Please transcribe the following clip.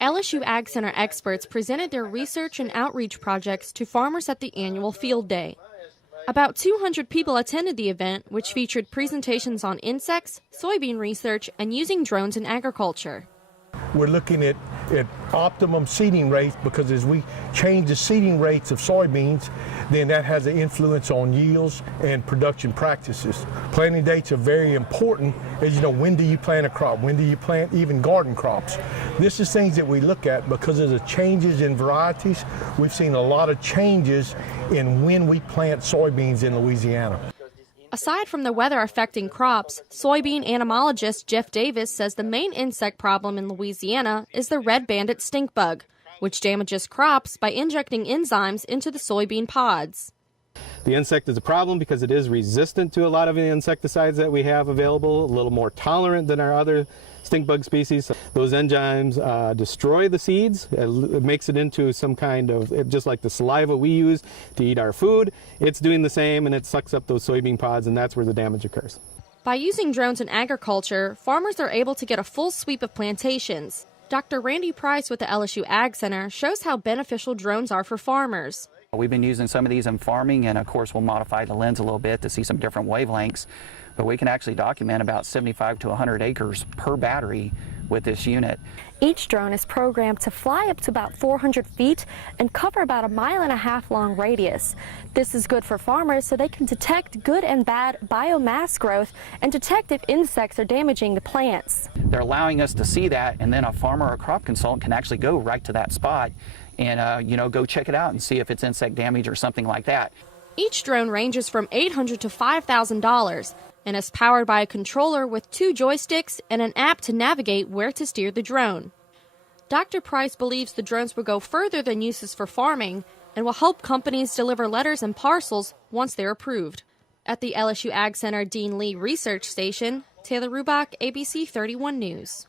LSU Ag Center experts presented their research and outreach projects to farmers at the annual field day. About 200 people attended the event, which featured presentations on insects, soybean research, and using drones in agriculture. We're looking at optimum seeding rates, because as we change the seeding rates of soybeans, then that has an influence on yields and production practices. Planting dates are very important. As you know, when do you plant a crop? When do you plant even garden crops? This is things that we look at because of the changes in varieties. We've seen a lot of changes in when we plant soybeans in Louisiana. Aside from the weather affecting crops, soybean entomologist Jeff Davis says the main insect problem in Louisiana is the red banded stink bug, which damages crops by injecting enzymes into the soybean pods. The insect is a problem because it is resistant to a lot of the insecticides that we have available, a little more tolerant than our other stink bug species. Those enzymes destroy the seeds. It makes it into some kind of, just like the saliva we use to eat our food, it's doing the same, and it sucks up those soybean pods, and that's where the damage occurs. By using drones in agriculture, farmers are able to get a full sweep of plantations. Dr. Randy Price with the LSU Ag Center shows how beneficial drones are for farmers. We've been using some of these in farming, and of course we'll modify the lens a little bit to see some different wavelengths, but we can actually document about 75 to 100 acres per battery with this unit. Each drone is programmed to fly up to about 400 feet and cover about 1.5 miles long radius. This is good for farmers so they can detect good and bad biomass growth and detect if insects are damaging the plants. They're allowing us to see that, and then a farmer or a crop consultant can actually go right to that spot and go check it out and see if it's insect damage or something like that. Each drone ranges from $800 to $5,000 and is powered by a controller with 2 joysticks and an app to navigate where to steer the drone. Dr. Price believes the drones will go further than uses for farming and will help companies deliver letters and parcels once they're approved. At the LSU Ag Center Dean Lee Research Station, Taylor Rubach, ABC 31 News.